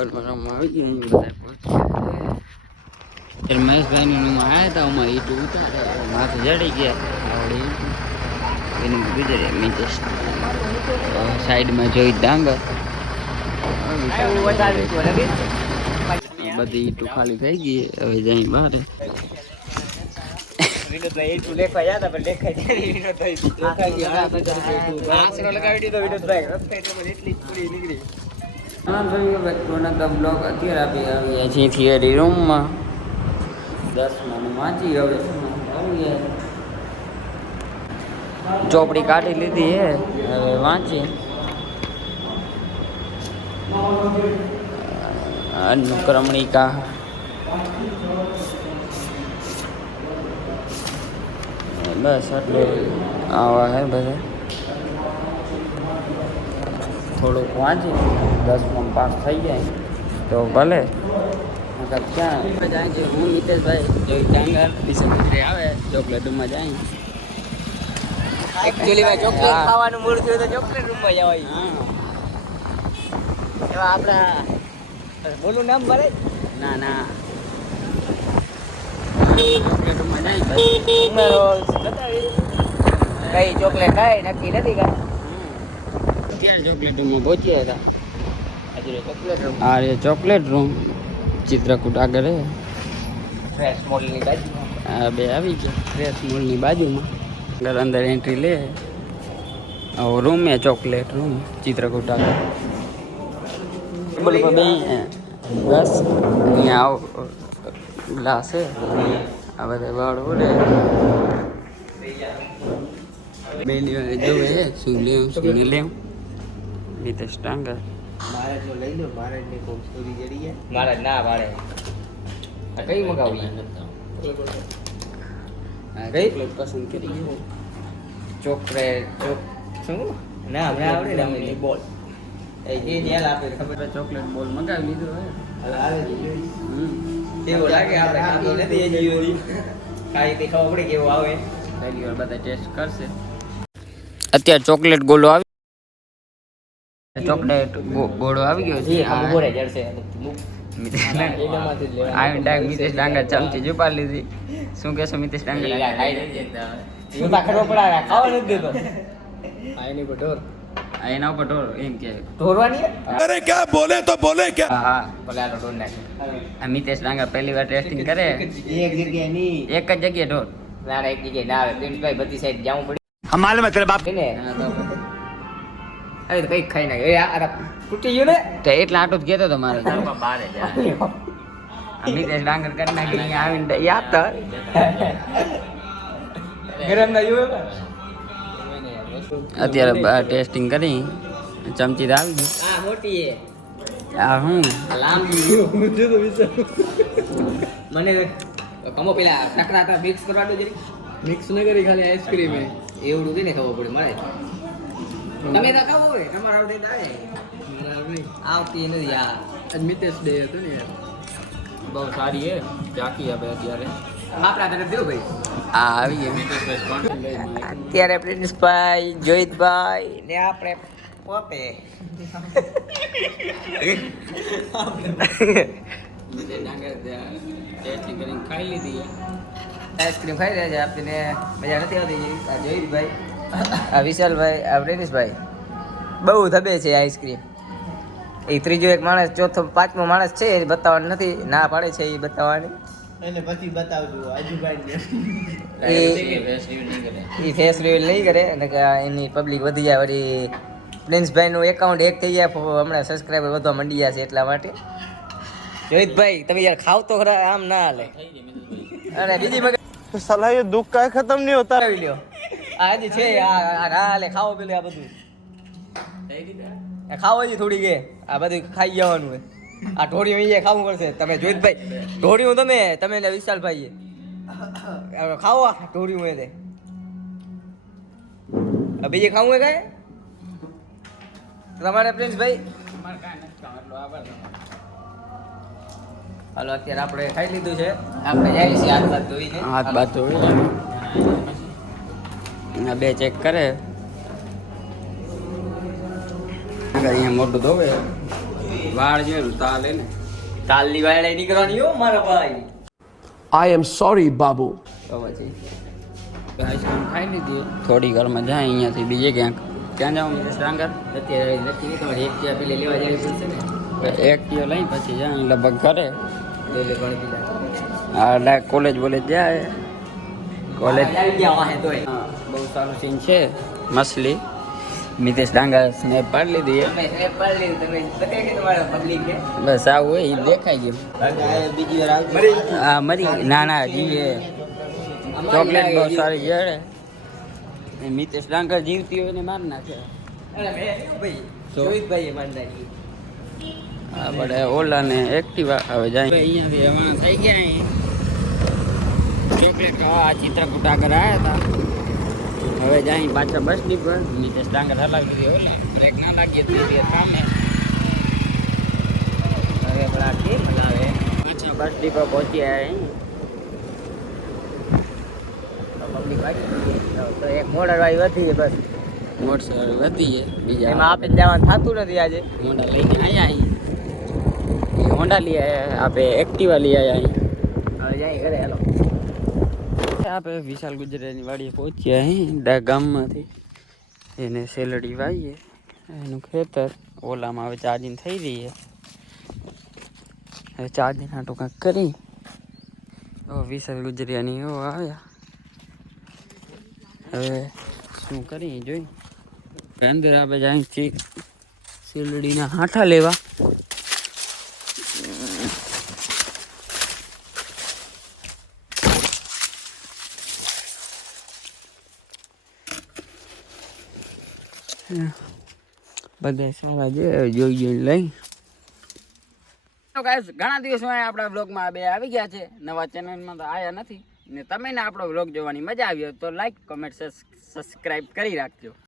બોલમાં રમવા આવી ગયું બધા પહોંચી મહેશભાઈનું આવ્યા હતા અમારે ઈટ ઉતારે માથે જડી ગયા આવડે એનું ગુજરે નીચે સાઈડમાં જોઈ ડાંગર બધી ઈટું ખાલી થઈ ગઈ હવે જઈ બહાર બ્લોક અત્યારે આપી આવ્યા છીએ થિયરી રૂમમાં 10 વાંચી હવે ચોપડી કાઢી લીધી હે હવે વાંચી અનુક્રમણિકા બસ આટલું આવા હે બધા થોડુંક વાંચી 10માં પાસ થઈ જાય તો ભલે ક્યાં જાય છે હું નીતેશભાઈ જોઈ ડાંગર ડિસેમ્બર આવે ચોકલેટમાં જાય એકચ્યુઅલી ચોકલેટ ખાવાનું મૂળ થયું તો ચોકલેટ રૂમમાં જવાય એવા આપણા બોલું નામ ભરે ના ના ચોકલેટમાં જાય કઈ ચોકલેટ ખાય નક્કી નથી કાંઈ અત્યારે ચોકલેટમાં પહોંચ્યા હતા ચોકલેટ રૂમ આ રે ચોકલેટ રૂમ ચિત્રકૂટ આગળ હે ફ્રેશ મોલની બાજુ આ બે આવી ગયા ફ્રેશ મોલની બાજુમાં અંદર એન્ટ્રી લે રૂમ હે ચોકલેટ રૂમ ચિત્રકૂટ આગળ બોલો બે બસ અહીંયા આવો ગ્લાસ હે આ બધા વાળ ઓડે બે જોવે હે શું લેવું શું નહીં લેવું નીતેશ ડાંગર મારે જો લઈ લો મારે ને કોમ સ્ટોરી જડી છે મારે ના પાડે આ કઈ મગાવી આ કઈ પસંદ કરી ગયો ચોકલેટ શું ના હમણાં આવડે ને અમને બોલ એ જે નેલ આપે ખબર ચોકલેટ બોલ મંગાવી લીધો હે હવે આવે કેવો લાગે આપણે ખાતો નથી એ જીઓની ખાઈ તે ખબર પડે કેવો આવે પહેલી વાર બધા ટેસ્ટ કરશે અત્યારે ચોકલેટ ગોળો આવી ચોકલેટ ગોળો આવી ગયો છે બોરે જડશે મિતેશ ડાંગર ચમચી છુપા લીધી શું કહેશો મિતેશ ડાંગર ખાવા નથી દેતો એના ઉપર ઢોર એમ કે ઢોરવાની अरे क्या बोले तो बोले क्या હા ભલે આનો ઢોર નાખે આ મિતેશ ડાંગર પહેલી વાર ટેસ્ટિંગ કરે એક જગ્યાએ નહીં એક જ જગ્યાએ ઢોર ના એક જગ્યાએ ના આવે પ્રિન્સભાઈ બધી સાઈડ જવું પડે हमारे मतलब आप ને અરે કઈ ખાઈ નાખે આ તૂટી ગયું ને તો એટલા આટલું જ કહેતો હતો મારે બારે આ મિતેશ ડાંગર કરી નાખી અહીંયા આવીને યાદ તો ગરમ ના જોયું અત્યારે ટેસ્ટિંગ કરી ચમચી તો આવી ગઈ આ મોટી હે આ હું લાંબી મને કમો પેલા ટકરાતા મિક્સ કરવા દો જરી મિક્સ ન કરી ખાલી આઈસ્ક્રીમ એવડું છે ને ખબર પડે મળે તમે તો ખાવ હોય તમારે આવડે આવે આવતી નથી યાર આજ મિતેશ ડે હતો ને યાર બહુ સારી હે ચાકી આપે અત્યારે આપણા તરફ દેવ ભાઈ આ આવી ગઈ મિતેશભાઈ અત્યારે પ્રિન્સભાઈ જોઈતભાઈ ને આપણે પોતે મિતેશ ડાંગર ટેસ્ટિંગ કરીને ખાઈ લીધી આઈસ્ક્રીમ ખાઈ રહ્યા છે આપને મજા નથી આવતી આ જોઈતભાઈ આ વિશાલભાઈ આ પ્રિન્સભાઈ બહુ ધબે છે આઈસ્ક્રીમ એ ત્રીજો એક માણસ ચોથો પાંચમો માણસ છે એ બતાવવાનું નથી ના પાડે છે એ બતાવવાની એને પછી બતાવજો આજુભાઈ એ ફેસ રિવીલ નહીં કરે અને એની પબ્લિક વધી જાય વળી પ્રિન્સભાઈનું એકાઉન્ટ એક થઈ જાય હમણાં સબસ્ક્રાઈબર વધવા માંડી ગયા છે એટલા માટે જોઈતભાઈ તમે યાર ખાવ તો ખરા આમ ના હાલે અને બીજી મગજ साला ये दुख का खत्म नहीं होता આવી લ્યો આ હજી છે આ હાલે ખાવો પેલું આ બધું ખાવો હજી થોડી કે આ બધું ખાઈ જવાનું હોય આ ઢોળિયું અહીંયા ખાવું પડશે તમે જોઈતભાઈ ઢોળિયું તમે ને વિશાલભાઈ ખાવો ઢોળિયું હોય તે બીજે ખાવું હોય કાંઈ તમારે પ્રિન્સભાઈ હાલો અત્યારે આપણે ખાઈ લીધું છે આપણે જઈએ છીએ હાથ બાદ ધોઈને હાથ બાદ ધોઈ બે ચેક કરે અહીંયા મોટું ધોવે વાળ જોયું તાલ હે ને તાલની વાળે નીકળવાની હો મારા ભાઈ. I am sorry, Babu. તો પછી આઈસ્ક્રીમ ખાઈ લીધી થોડી ઘરમાં જાય અહીંયાથી બીજે ક્યાંક ક્યાં જાવ મિત્ર ડાંગર અત્યારે નક્કી નહીં તમારે એક ત્યાં પેલે લેવા જવી પડશે ને. એક કિલો લઈ પછી જાય લગભગ ઘરે એટલે પણ બીજા આ ડાયરેક્ટ કોલેજ બોલેજ જાય કોલેજ આવી ગયા વાહે તોય. બહુ સારું સીન છે મછલી મિતેશ ડાંગર સ્નેપ પાડી લીધી તમે સ્નેપ પાડી લીધી, તમે બતાવી કે તમારા પબ્લિક કે બસ આવું હોય એ દેખાઈ ગયું બીજી વાર આવજો. આ મરી ના ના જીવે ચોકલેટ બહુ સારી જડે મિતેશ ડાંગર જીવતી હોય ને માર નાખે અરે મેં ભાઈ જોઈતભાઈ માંડાની આપણે ઓલા ને એક્ટિવા હવે જાય અહીંયાથી રવાના થઈ ગયા અહીં ચોકલેટ ખાવા આ ચિત્રકૂટ આગળ આવ્યા હતા હવે જાય પાછા બસ ડી પર મિતેશ ડાંગર હલાવી દીધી ઓલા બ્રેક ના લાગીએ તે સામે હવે પેલા કેમ હલાવે પાછા બસ ડી પર પહોંચ્યા અહીં પબ્લિક વાગી તો એક મોટર વાળી વધી છે બસ. મોટરસાઇકલ વધી છે બીજા એમાં આપણે જવાનું થતું નથી આજે. હોન્ડા લઈને આવ્યા અહીં હોન્ડા લઈ આવ્યા આપે એક્ટિવા લઈ આવ્યા અહીં હવે જાય ઘરે હાલો. આપણે વિશાલ ગુજરાતની વાડીએ પહોંચ્યા અહીં ગામમાંથી એને સેલડી વાવીએ એનું ખેતર ઓલામાં હવે ચાર્જિંગ થઈ રહી છે હવે ચાર્જિંગ આટો કાંઈક કરી વિશાલ ગુજરાતની એવો આવ્યા હવે શું કરી જોઈ અંદર આપણે જાય સેલડીના હાંઠા લેવા બધા સારા છે જોઈ જોઈ લઈ ઘણા દિવસ આપણા બ્લોગમાં બે આવી ગયા છે નવા ચેનલમાં તો આવ્યા નથી ને તમે ને આપણો બ્લોગ જોવાની મજા આવી હોય તો લાઈક કોમેન્ટ સબસ્ક્રાઈબ કરી રાખજો.